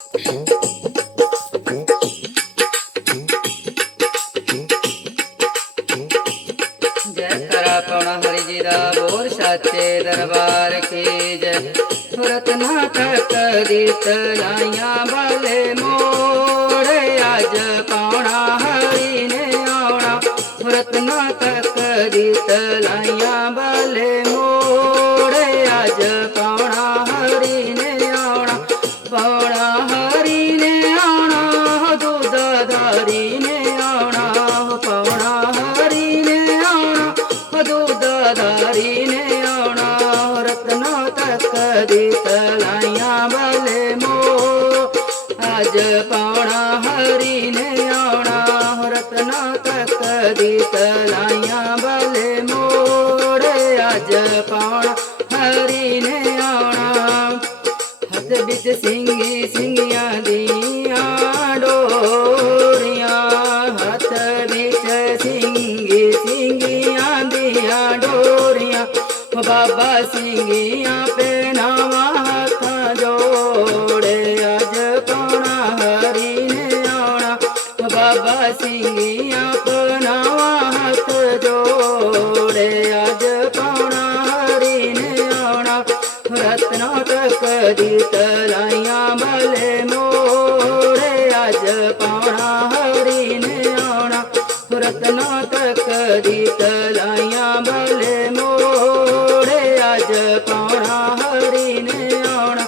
जय करा पौना हरि जी दा बोल साचे दरबार की जय। रत्ना तक दीत लाइया वाले मोड़े आज पौना हरि ने आना। रत्ना तक दीत लाइया वाले मोड़े आज पौना हरि ने आना। पौना हरि ने आना दूध धारी ने आना। पौना हरि ने आना दूध धारी ने आना। रत्ना तक दीत लाइया वाले मो आज पौना हरि ने आना। रत्ना तक दीत लाइया वाले मोड़े आज पौना हरि ने आना। हथ बिच सिंगी सिंगिया दिया डोरिया। हथ बिच सिंगी सिंगिया दिया डोरिया। बाबा सिंगिया पे नावा हाथ जोड़े आज पौना हरि ने आना। बाबा सिंगिया पे नावा हाथ जोड़े आज पौना हरि ने आना। रत्ना तक दीत लाइया वाले मोड़े आज पौना हरि ने आना। रत्ना तक दीत लाइया वाले मोड़े आज पौना हरि ने आना।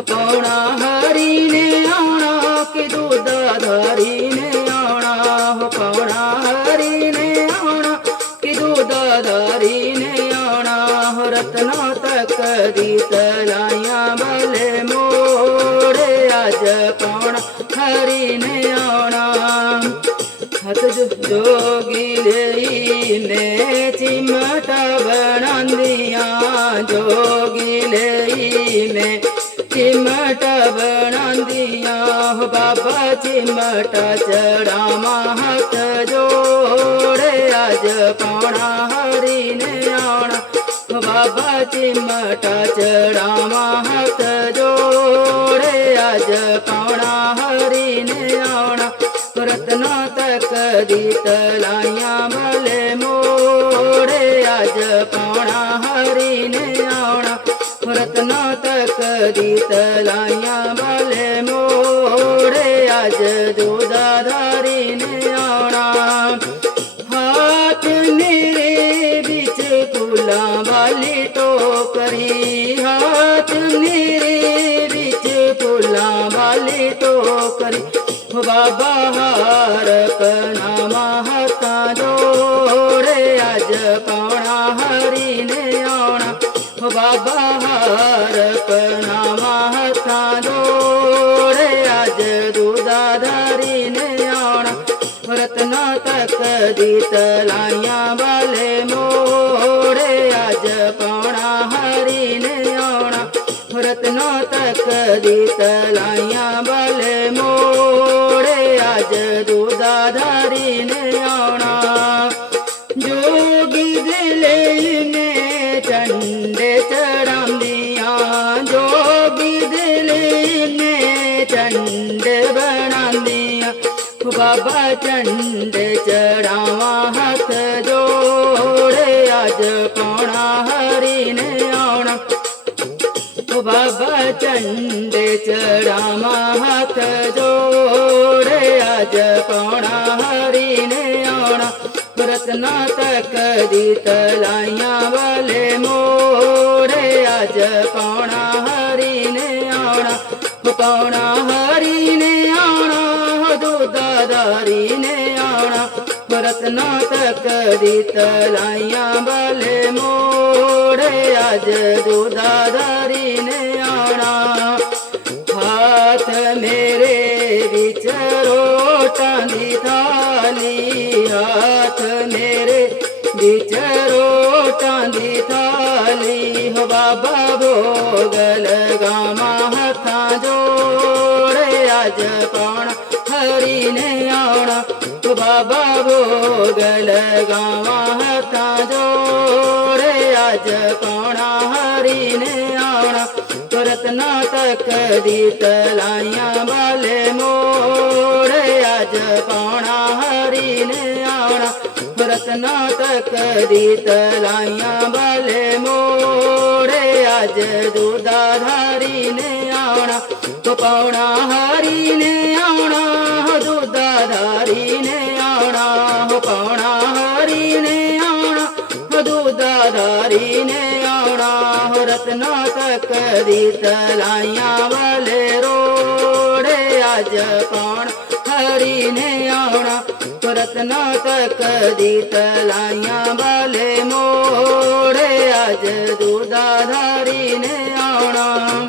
पौना हरि ने आना कि दूध धारी ने आना। पौना हरि ने आना कि दूध धारी ने आना। रत्ना तक दीत लाइया वाले मोड़े आज पौना हरि ने आना। हथ जोगी ने चिमटा बना दिया। जोगी ने चिमटा बना दिया। बाबा चिमटा चढ़ावा हाथ जोड़े आज पौना हरि ने आना। बाबा चिमटा चढ़ावा हाथ जोड़े आज पौना हरि ने आना। रत्ना तक दीत लाइया वाले मोड़े आज पौना हरि ने आना। रत्ना तक दीत लाइया वाले मोड़े आज दूध धारी ने आना। हाथ मेरे बिच फूला वाली टोकरी। हाथ मेरे बिच फूला वाली टोकरी। बाबा हार पनामा हाथ जोड़े आज पौना हरि ने आना। बाबा हार पनामा हाथ जोड़े आज दूध धारी ने आना। रत्ना तक दीत लाइया वाले मोड़े आज पौना हरि ने आना। रत्ना तक दीत लाइया वाले मोड़े आज दूध धारी ने आना। जोगी दिले ने झंडे चढ़ा दिया। जोगी दिले ने झंडे बना दिया। बाबा झंडे चढ़ावा हाथ जोड़े आज पौना हरि ने आना। बाबा झंडे चढ़ावा हाथ जोड़े आज पौना हरि ने आना। रत्ना तक दीत लाइया वाले मोड़े आज पौना हरि ने आना। पौना हरि ने आना दूध धारी ने आना। रत्ना तक दीत लाइया वाले मोड़े आज दूध धारी ने आना। हाथ मेरे बिच रोटा दी थाली। हाथ मेरे बिच रोटा दी थाली। बाबा भोग लगावा हाथ जोड़े आज पौना हरि ने आना। बाबा भोग लगावा हाथ जोड़े आज पौना हरि ने आना। ਰਤਨਾ ਤੱਕ ਦੀ ਤਲਾਈਆਂ ਵਾਲੇ ਮੋੜੇ ਅੱਜ ਪਾਉਣਾ ਹਰੀ ਨੇ ਆਉਣਾ ਰਤਨਾ ਤੱਕ ਦੀ ਤਲਾਈਆਂ ਵਾਲੇ ਮੋੜੇ ਅੱਜ ਦੁੱਧਾਧਾਰੀ ਨੇ ਆਉਣਾ ਪਾਉਣਾ ਹਰੀ ਨੇ ਆਉਣਾ ਦੁੱਧਾਧਾਰੀ ਨੇ ਆਉਣਾ ਪਾਉਣਾ ਹਰੀ ਨੇ ਆਉਣਾ ਦੁੱਧਾਧਾਰੀ ਨੇ ਆਉਣਾ ਰਤਨਾ ਤੱਕ ਦੀ ਤਲਾਈਆਂ ਵਾਲੇ ਰੋੜੇ ਅੱਜ ਪਾਉਣ ਹਰੀ ਨੇ ਆਉਣਾ ਰਤਨਾ ਤੱਕ ਦੀ ਤਲਾਈਆਂ ਵਾਲੇ ਮੋੜੇ ਅੱਜ ਦੁੱਧਾਧਾਰੀ ਨੇ ਆਉਣਾ